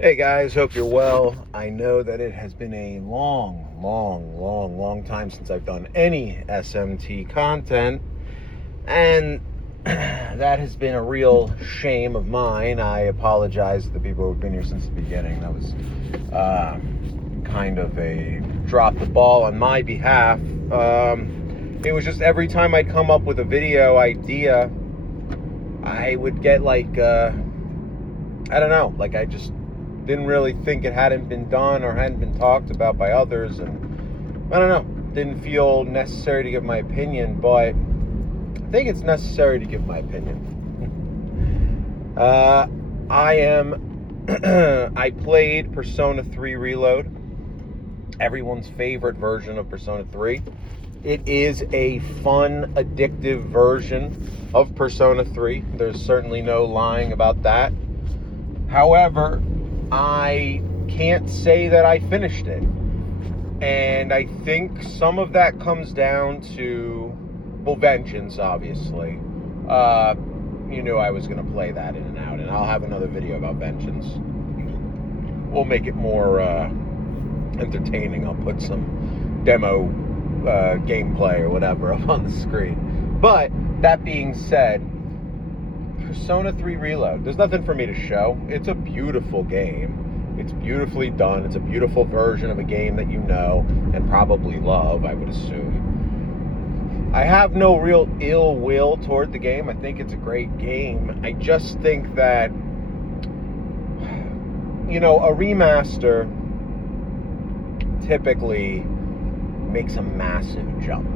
Hey guys, hope you're well. I know that it has been a long time since I've done any SMT content, and that has been a real shame of mine. I apologize to the people who've been here since the beginning. That was kind of a drop the ball on my behalf. It was just every time I'd come up with a video idea, I would get I don't know, I just didn't really think it hadn't been done or hadn't been talked about by others, and I don't know, didn't feel necessary to give my opinion, but I think it's necessary to give my opinion. I played Persona 3 Reload, everyone's favorite version of Persona 3. It is a fun, addictive version of Persona 3. There's certainly no lying about that. However, I can't say that I finished it. And I think some of that comes down to, Vengeance, obviously. You knew I was going to play that in and out, and I'll have another video about Vengeance. We'll make it more entertaining. I'll put some demo gameplay or whatever up on the screen. But, that being said, Persona 3 Reload, there's nothing for me to show. It's a beautiful game. It's beautifully done. It's a beautiful version of a game that you know and probably love, I would assume. I have no real ill will toward the game. I think it's a great game. I just think that, a remaster typically makes a massive jump.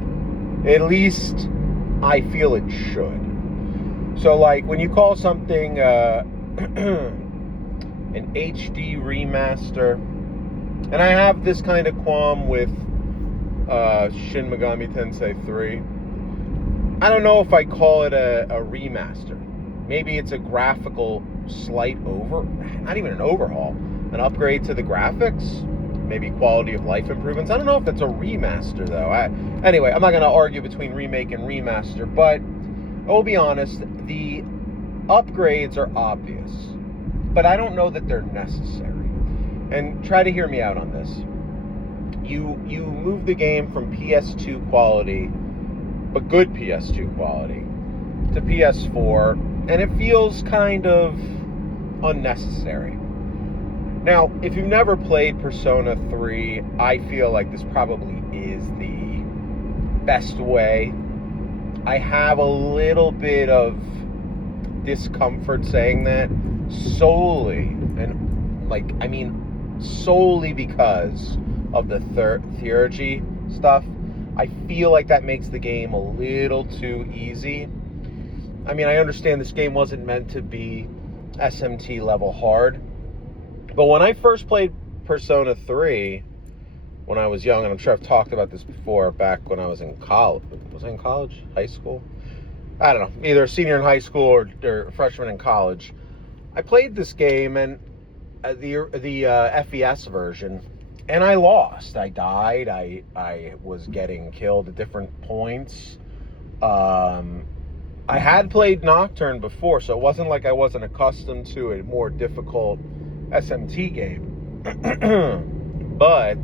At least I feel it should. So, when you call something an HD remaster, and I have this kind of qualm with Shin Megami Tensei 3. I don't know if I call it a remaster. Maybe it's a graphical not even an overhaul, an upgrade to the graphics, maybe quality of life improvements. I don't know if that's a remaster, though. Anyway, I'm not going to argue between remake and remaster, but I'll be honest, the upgrades are obvious, but I don't know that they're necessary. And try to hear me out on this. You move the game from PS2 quality, but good PS2 quality, to PS4, and it feels kind of unnecessary. Now, if you've never played Persona 3, I feel like this probably is the best way. I have a little bit of discomfort saying that solely because of the theurgy stuff. I feel like that makes the game a little too easy. I understand this game wasn't meant to be SMT level hard, but when I first played Persona 3 when I was young, and I'm sure I've talked about this before, back when I was in college. Was I in college? High school? I don't know. Either a senior in high school or a freshman in college. I played this game, and the FES version, and I lost. I died. I was getting killed at different points. I had played Nocturne before, so it wasn't like I wasn't accustomed to a more difficult SMT game. But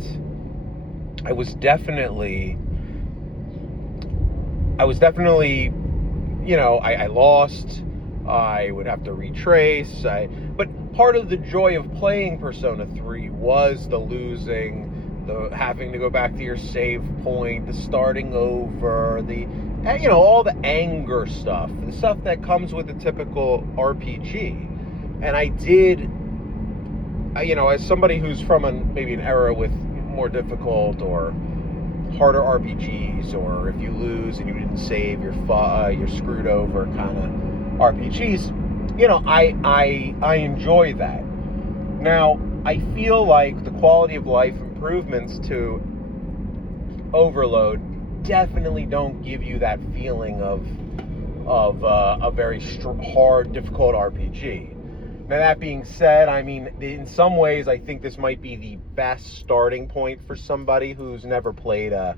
I was definitely, I lost. I would have to retrace. But part of the joy of playing Persona 3 was the losing, the having to go back to your save point, the starting over, all the anger stuff, the stuff that comes with a typical RPG. And I did, as somebody who's from maybe an era with more difficult or harder RPGs, or if you lose and you didn't save, you're screwed over kind of RPGs, I enjoy that. Now, I feel like the quality of life improvements to Overload definitely don't give you that feeling of a very hard, difficult RPG. Now, that being said, in some ways, I think this might be the best starting point for somebody who's never played a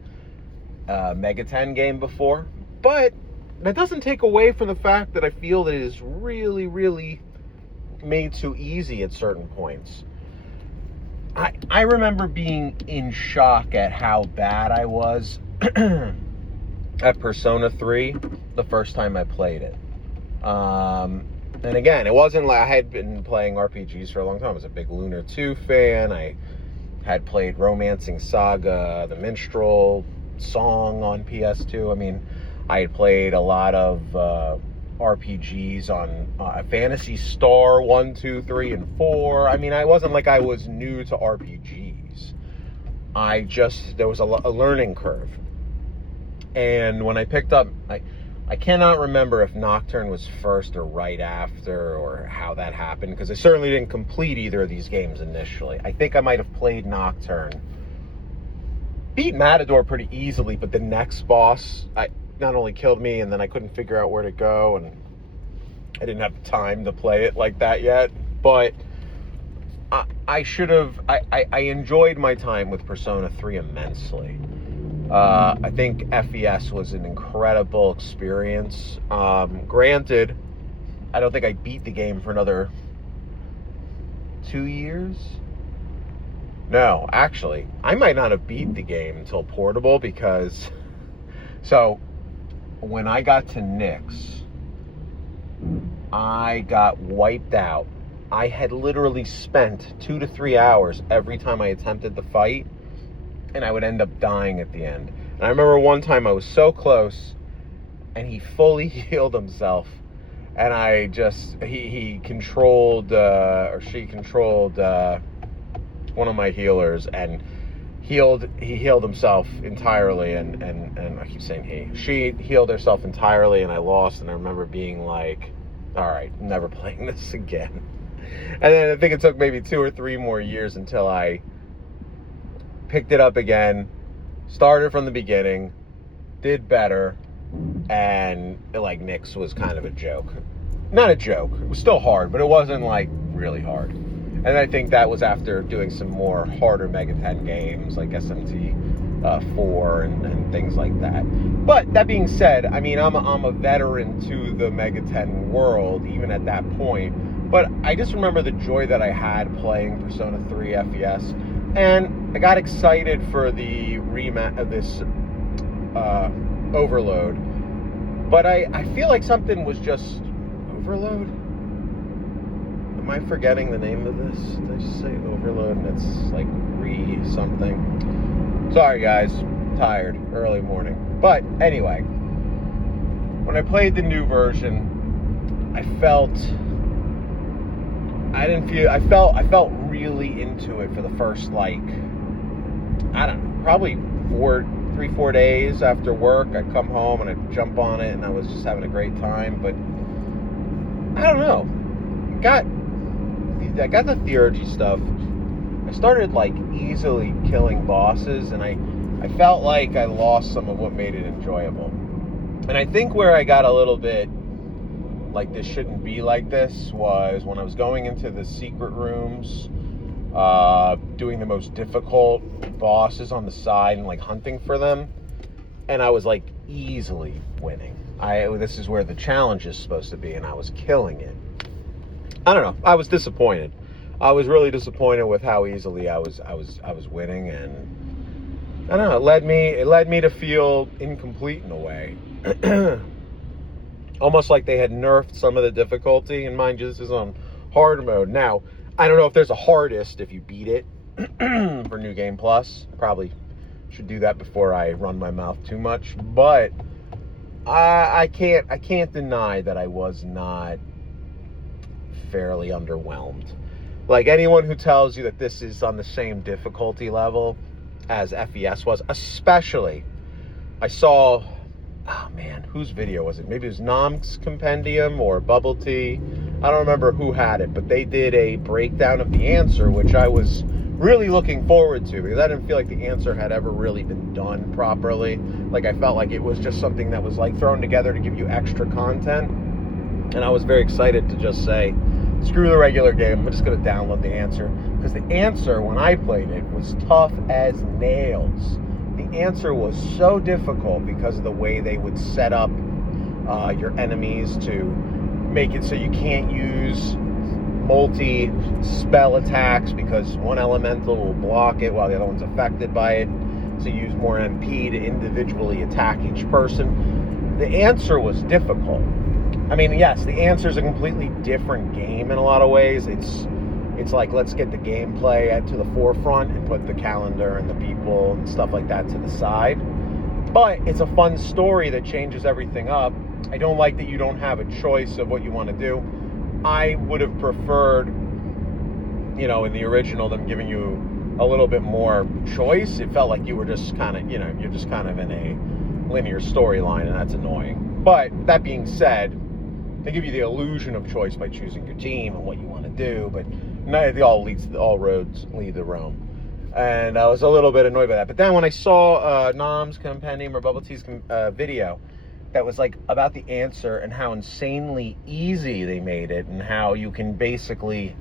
Mega 10 game before. But that doesn't take away from the fact that I feel that it is really, really made too easy at certain points. I remember being in shock at how bad I was at Persona 3 the first time I played it. And again, it wasn't like I had been playing RPGs for a long time. I was a big Lunar 2 fan. I had played Romancing Saga, The Minstrel Song on PS2. I mean, I had played a lot of RPGs on Phantasy Star 1, 2, 3, and 4. I mean, I wasn't like I was new to RPGs. There was a learning curve. And when I picked up, I cannot remember if Nocturne was first or right after or how that happened, because I certainly didn't complete either of these games initially. I think I might have played Nocturne. Beat Matador pretty easily, but the next boss not only killed me, and then I couldn't figure out where to go, and I didn't have time to play it like that yet. But I should have. I enjoyed my time with Persona 3 immensely. I think FES was an incredible experience. Granted, I don't think I beat the game for another 2 years. No, actually, I might not have beat the game until Portable, because so when I got to Nyx, I got wiped out. I had literally spent 2 to 3 hours every time I attempted the fight, and I would end up dying at the end. And I remember one time I was so close, and he fully healed himself, and I just, he controlled, or she controlled one of my healers, and he healed himself entirely, and I keep saying she healed herself entirely, and I lost, and I remember being like, all right, I'm never playing this again. And then I think it took maybe 2 or 3 more years until I picked it up again, started from the beginning, did better, and like Nyx was kind of a joke. Not a joke, it was still hard, but it wasn't like really hard. And I think that was after doing some more harder Mega 10 games like SMT 4 and things like that. But that being said, I mean, I'm a veteran to the Mega 10 world even at that point. But I just remember the joy that I had playing Persona 3 FES, and I got excited for the this Overload. But I feel like something was just Overload. Am I forgetting the name of this? Did I just say Overload and it's like something? Sorry guys, tired, early morning. But anyway, when I played the new version, I felt really into it for the first, like, I don't know, probably 3-4 days after work. I'd come home and I'd jump on it, and I was just having a great time. But I don't know, I got the theurgy stuff. I started like easily killing bosses, and I felt like I lost some of what made it enjoyable. And I think where I got a little bit like this shouldn't be like this was when I was going into the secret rooms, doing the most difficult bosses on the side and like hunting for them, and I was like easily winning. This is where the challenge is supposed to be, and I was killing it. I don't know, I was disappointed. I was really disappointed with how easily I was winning, and I don't know, it led me to feel incomplete in a way. Almost like they had nerfed some of the difficulty. And mind you, this is on hard mode. Now, I don't know if there's a hardest if you beat it for New Game Plus. Probably should do that before I run my mouth too much. But I can't deny that I was not fairly underwhelmed. Like, anyone who tells you that this is on the same difficulty level as FES was, especially, I saw, oh man, whose video was it? Maybe it was Nom's Compendium or Bubble Tea. I don't remember who had it, but they did a breakdown of the answer, which I was really looking forward to, because I didn't feel like the answer had ever really been done properly. Like, I felt like it was just something that was like thrown together to give you extra content. And I was very excited to just say, screw the regular game, I'm just going to download the answer. Because the answer, when I played it, was tough as nails. The answer was so difficult because of the way they would set up your enemies to make it so you can't use multi spell attacks because one elemental will block it while the other one's affected by it. So you use more MP to individually attack each person. The answer was difficult. I mean, yes, the answer is a completely different game in a lot of ways. It's like, let's get the gameplay to the forefront and put the calendar and the people and stuff like that to the side. But it's a fun story that changes everything up. I don't like that you don't have a choice of what you want to do. I would have preferred, in the original, them giving you a little bit more choice. It felt like you were just kind of, you're just kind of in a linear storyline, and that's annoying. But that being said, they give you the illusion of choice by choosing your team and what you want to do, but all roads lead to Rome. And I was a little bit annoyed by that. But then when I saw Nom's Compendium or Bubble Tea's video that was like about the answer and how insanely easy they made it, and how you can basically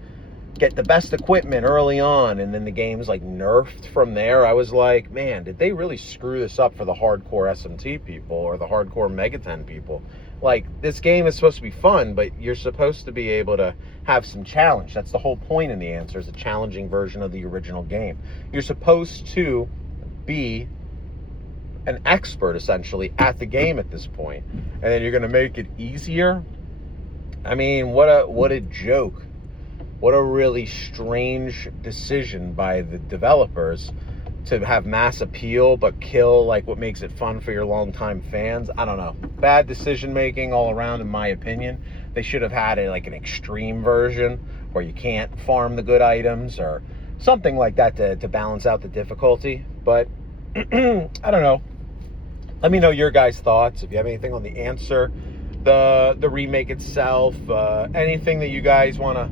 get the best equipment early on, and then the game's like nerfed from there, I was like, man, did they really screw this up for the hardcore SMT people or the hardcore Megaten people? Like, this game is supposed to be fun, but you're supposed to be able to have some challenge. That's the whole point in the answer, is a challenging version of the original game. You're supposed to be an expert, essentially, at the game at this point. And then you're going to make it easier? I mean, what a joke. What a really strange decision by the developers to have mass appeal but kill like what makes it fun for your longtime fans. I don't know. Bad decision making all around, in my opinion. They should have had like an extreme version where you can't farm the good items or something like that to balance out the difficulty. But I don't know. Let me know your guys' thoughts. If you have anything on the answer, the remake itself, anything that you guys want to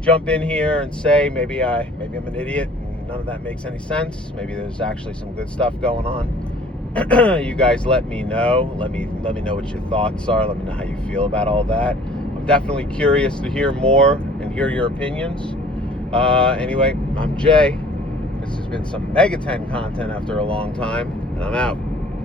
jump in here and say. Maybe I'm an idiot and none of that makes any sense. Maybe there's actually some good stuff going on. You guys let me know. Let me know what your thoughts are. Let me know how you feel about all that. I'm definitely curious to hear more and hear your opinions. Anyway, I'm Jay. This has been some Megaten content after a long time, and I'm out.